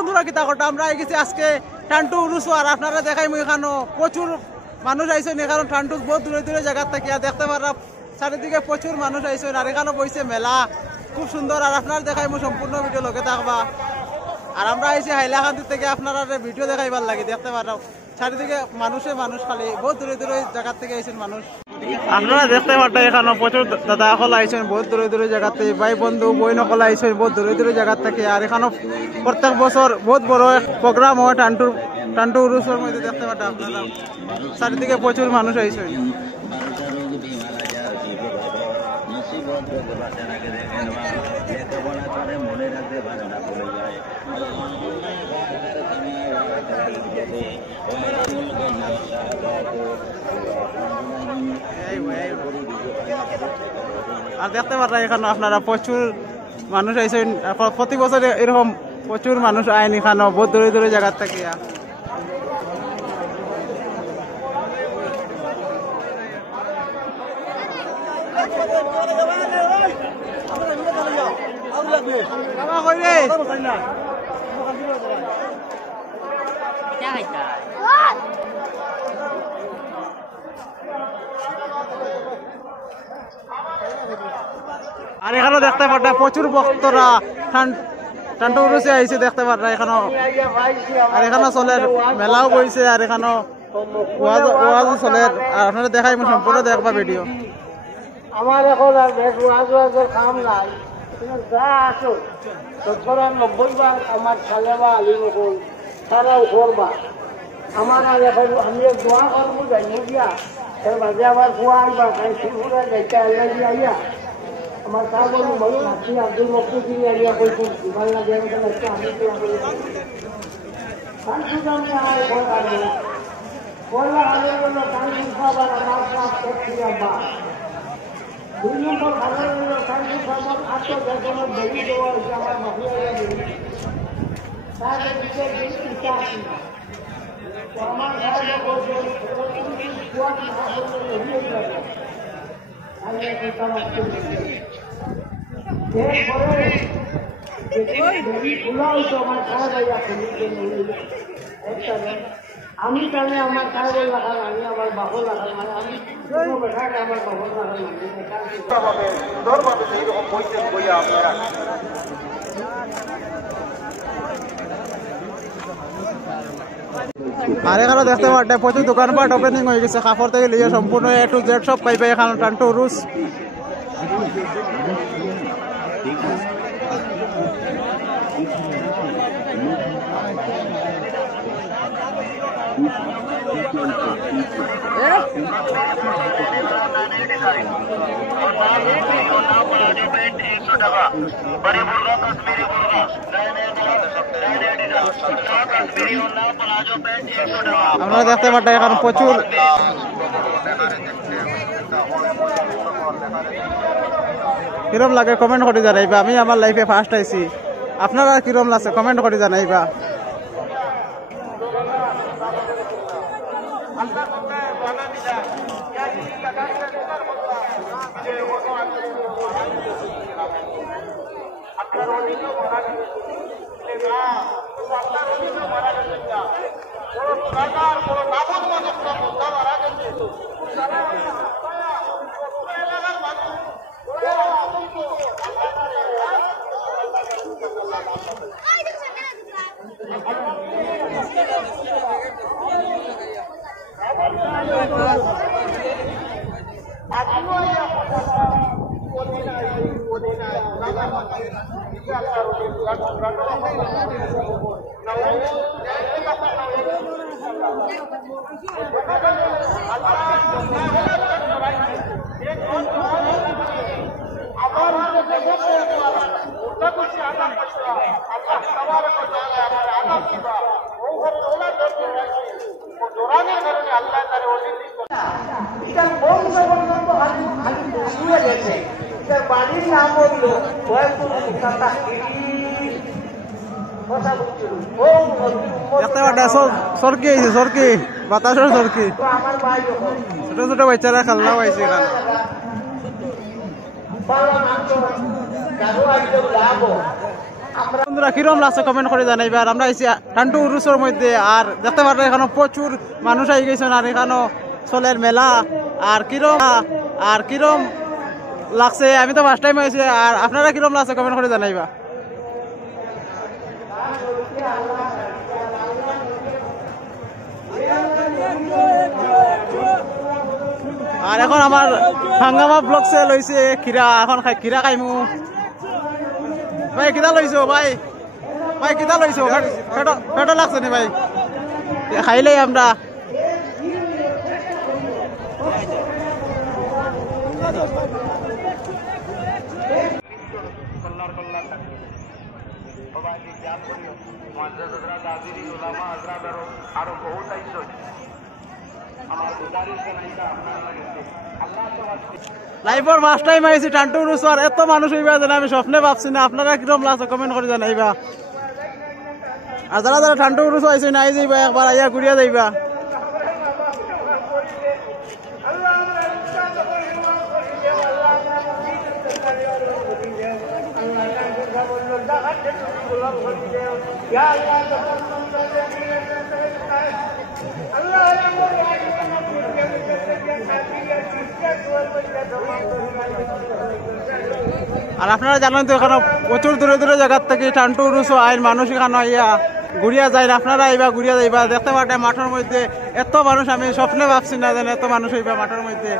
বন্ধুরা কিতা করতে আমরা গেছি আজকে টান্টু উরুস আর আপনারা দেখাই মই এখানো প্রচুর মানুষ আইছেন এখানে টান্টু বহুত দূরে দূরে জায়গা থেকে দেখতে পারা চারিদিকে প্রচুর মানুষ আইছেন আর এখানে বইছে মেলা খুব সুন্দর আর আপনারা দেখাই মই সম্পূর্ণ ভিডিও লগে থাকবা আর আমরা আইছি হাইলাকান্দি থেকে আপনারা ভিডিও দেখাইবার লাগে দেখতে পারা চারিদিকে মানুষ খালি বহুত দূরে দূরে জায়গা থেকে আইছেন মানুষ আপনারা দেখতে পারেন এখানে প্রচুর দাদা সকল আইছেন বহুত দূরে দূরে জায়গা থেকে ভাই বন্ধু বই নকল আইছেন বহুত দূরে দূরে জায়গা থেকে আর এখানে প্রত্যেক বছর বহুত বড় প্রোগ্রাম হয় টান্টু উরুসের মধ্যে দেখতে পারেন আপনারা চারিদিকে প্রচুর মানুষ আইছেন আর দেখতে পারেন এখানে আপনারা প্রচুর মানুষ আইছেন প্রতি বছর এরকম প্রচুর মানুষ আইন এখানে বহুত দূরে দূরে জায়গা থেকে আর এখানে দেখতে পারটা প্রচুর ভক্তরা টান্টু উরুসে আইছে দেখতে পারটা এখানে আর এখানে চলে মেলাও বইছে আর এখানে ওয়াজ চলে আর আপনারা দেখাই সম্পূর্ণ দেখবা ভিডিও আমার এখন আর ওয়াজের কাম নাই যা আসো তো ৯৪ বার আমার ছালেবা আলী নকল তারাও করবা আমার আর এখন আমি দোয়া করবো যাই গিয়া এর মাঝে আমার কুয়া আইবা কাই শুরু যাইতে আল্লাহ আইয়া আমার তা বলুন নাকি আব্দুল মকসুদি আইয়া কইছেন ভাল লাগে আমি তো আমি আর বললা আগে বললো কাঙ্ক্ষী খাবার আমার সব করছি বা ২ নম্বর খাবার হলো কাঙ্ক্ষী খাবার আত্মদেশনের বেরিয়ে দেওয়া হয়েছে আমার মহিলা বেরিয়ে তাদের বিচার ইচ্ছা আছে আমার সাহায্য করছে আমি তাহলে আমার সাহেবের লাগান আমি আমার বাবু লাগান মানে আমি আমার বাবু লাগান সুন্দরভাবে সেই রকম বইছেন বইয়া আপনারা আর এখানে দেখতে পারতে প্রচুর দোকানপাট ওপেনিং হয়ে গেছে কাপড় থেকে লিয়ে সম্পূর্ণ A to Z সব পাইবে এখানে টান্টু উরুস আমরা দেখতে পারতাম এখন প্রচুর কিরম লাগে কমেন্ট করে জানাইবা আমি আমার লাইফে ফার্স্ট আইছি আপনারা কিরম লাগছে কমেন্ট করে জানাইবা বাড়ির নাম বললো সরকি সরকি বাতাসের সরকি ছোট ছোট বাচ্চারা খেলনা পাইছে এখানে আমরা বন্ধুরা কিরম লাগছে কমেন্ট করে জানাইবা। আর আমরা এসে টান্টু উরুসের মধ্যে আর দেখতে পারবো এখানে প্রচুর মানুষ আই গেছেন আর এখানে চলের মেলা আর কিরম লাগছে। আমি তো ফার্স্ট টাইম আইছি, আর আপনারা কিরম লাগছে কমেন্ট করে জানাইবা। আর এখন আমার হাঙ্গামা ব্লগ সে লইছে খিরা, এখন খিরা খাইমু। ভাই কিতা লইছো ভাই? ভাই কিতা লইছো? পেটো লাগছে নি ভাই? খাইলেই আমরা আরো বহুত আইসো আমার গুজারিশ নাইকা আপনার লাগে লাইফর ফার্স্ট টাইম আইছি টান্টু উরুসর। এত মানুষ হইবা যেন আমি স্বপ্নে ভাবছি না। আপনারা কিরম লাগছে কমেন্ট করে জানাইবা। আর যারা যারা টান্টু উরুস আইছে না আই যাইবা, একবার আইয়া ঘুরিয়া যাইবা। আর আপনারা জানেন তো এখানে প্রচুর দূরে দূরে জায়গার থেকে টান্টু উরুস আইন মানুষ এখানে আইয়া ঘুরিয়া যায়। আপনারা আইবা ঘুরিয়া যাইবা, দেখতে পারে মাঠের মধ্যে এত মানুষ আমি স্বপ্নে ভাবছি না যেন এত মানুষ হইবা মাঠের মধ্যে।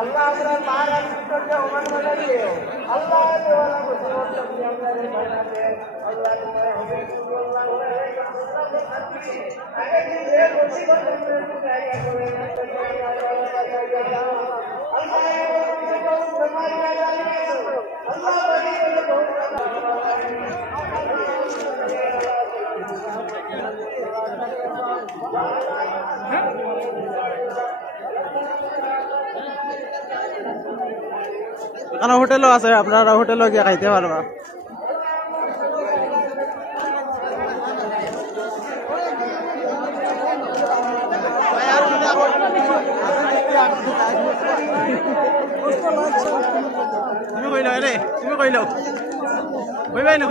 আল্লাহ আমরা মারার ভিতরে ওমান বলে দিও আল্লাহ দেওয়ালা মুসলমান তুমি আমাদের বানাতে আল্লাহ তোমার হবে আল্লাহ আগে কি এর মুসিবত তুমি জায়গা করে এখানে হোটেলও আছে, আপনারা হোটেলও গিয়ে খাইতে পারবা। তুমি কইলো রে, তুমি কইলো কইবাই না